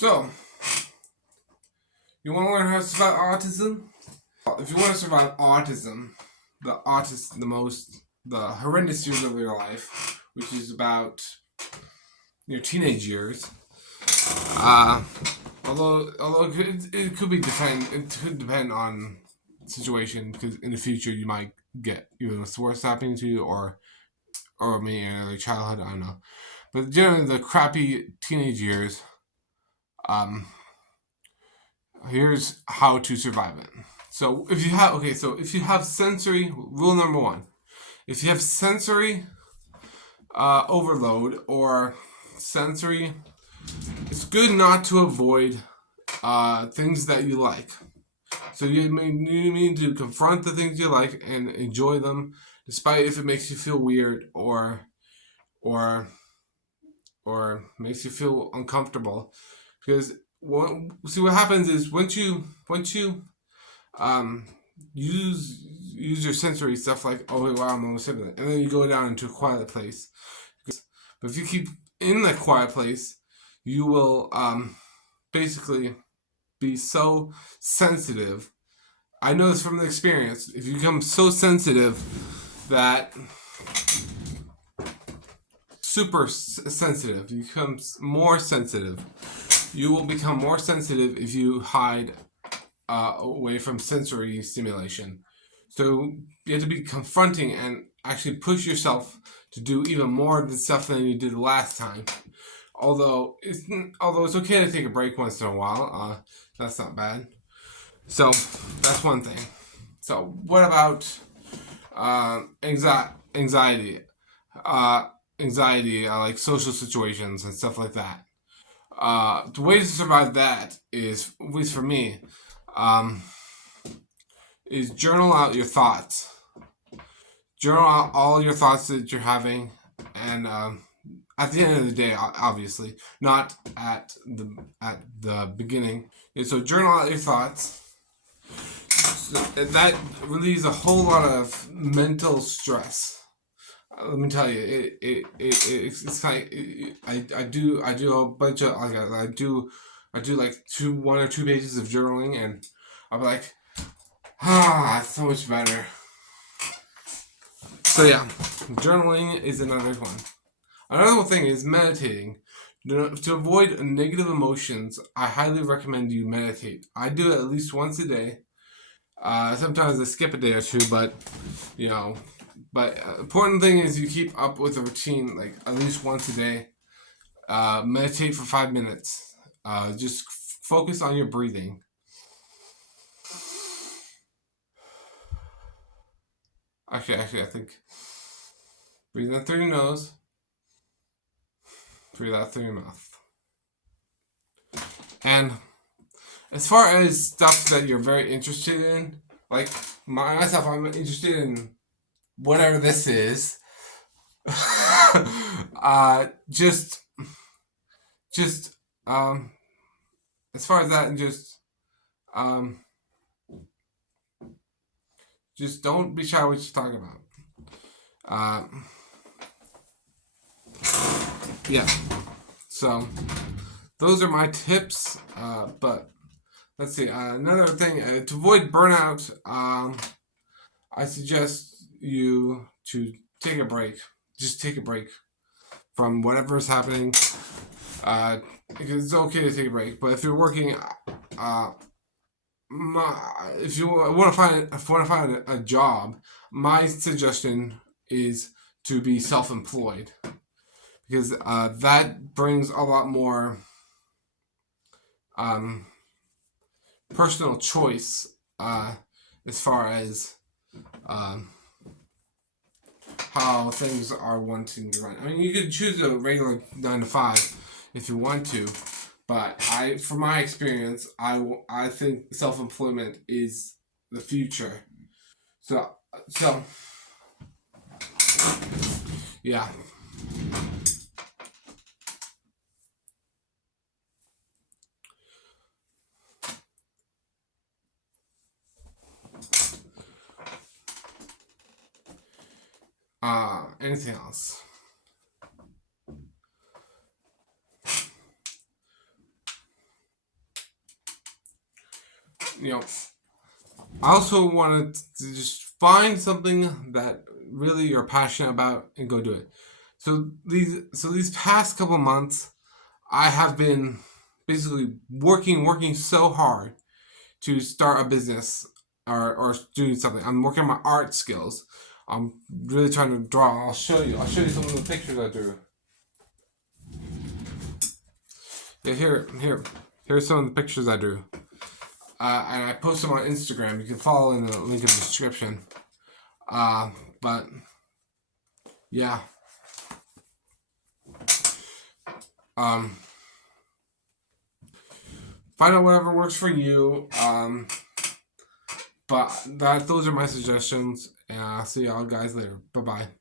So, you want to learn how to survive autism? If you want to survive autism, the horrendous years of your life, which is about your teenage years. Although it could depend on the situation, because in the future you might get either the worst happening to you or maybe another childhood. I don't know, but generally the crappy teenage years. Here's how to survive it. So if you have sensory, rule number one, if you have sensory overload or sensory, it's good not to avoid things that you like. So you need to confront the things you like and enjoy them, despite if it makes you feel weird or makes you feel uncomfortable. Because what happens is once you use your sensory stuff, like, oh wow, I'm almost hitting it, and then you go down into a quiet place. But if you keep in that quiet place, you will basically be so sensitive. I know this from the experience. If you become so sensitive that super sensitive, you become more sensitive. You will become more sensitive if you hide away from sensory stimulation. So you have to be confronting and actually push yourself to do even more of the stuff than you did last time. Although it's okay to take a break once in a while, that's not bad. So that's one thing. So what about anxiety? Like social situations and stuff like that. The way to survive that is, at least for me, is journal out your thoughts. Journal out all your thoughts that you're having, and at the end of the day, obviously, not at the beginning. And so journal out your thoughts. That relieves a whole lot of mental stress. Let me tell you, it's kind of, I do a bunch of, like, I do like 1 or 2 pages of journaling, and I'm like, it's so much better. So yeah, journaling is another one. Another thing is meditating. To avoid negative emotions, I highly recommend you meditate. I do it at least once a day. Sometimes I skip a day or two, but important thing is you keep up with a routine, like at least once a day. Meditate for 5 minutes. Just focus on your breathing. Actually, I think breathe in through your nose, breathe out through your mouth. And as far as stuff that you're very interested in, like myself, I'm interested in whatever this is. Just as far as that, just don't be shy what you're talking about. Yeah. So those are my tips. But let's see. Another thing to avoid burnout, I suggest you to take a break. Just take a break from whatever is happening. Because it's okay to take a break, but if you're working, if you want to find a job, my suggestion is to be self-employed, because that brings a lot more personal choice as far as how things are wanting to run. I mean, you could choose a regular 9 to 5 if you want to, but from my experience, I think self-employment is the future. So yeah. Anything else? you know, I also wanted to just find something that really you're passionate about and go do it. So these past couple months, I have been basically working so hard to start a business or doing something. I'm working on my art skills. I'm really trying to draw. I'll show you. I'll show you some of the pictures I drew. Yeah, here's some of the pictures I drew. And I post them on Instagram. You can follow in the link in the description. But yeah. Um, find out whatever works for you. But those are my suggestions. And I'll see y'all guys later. Bye bye.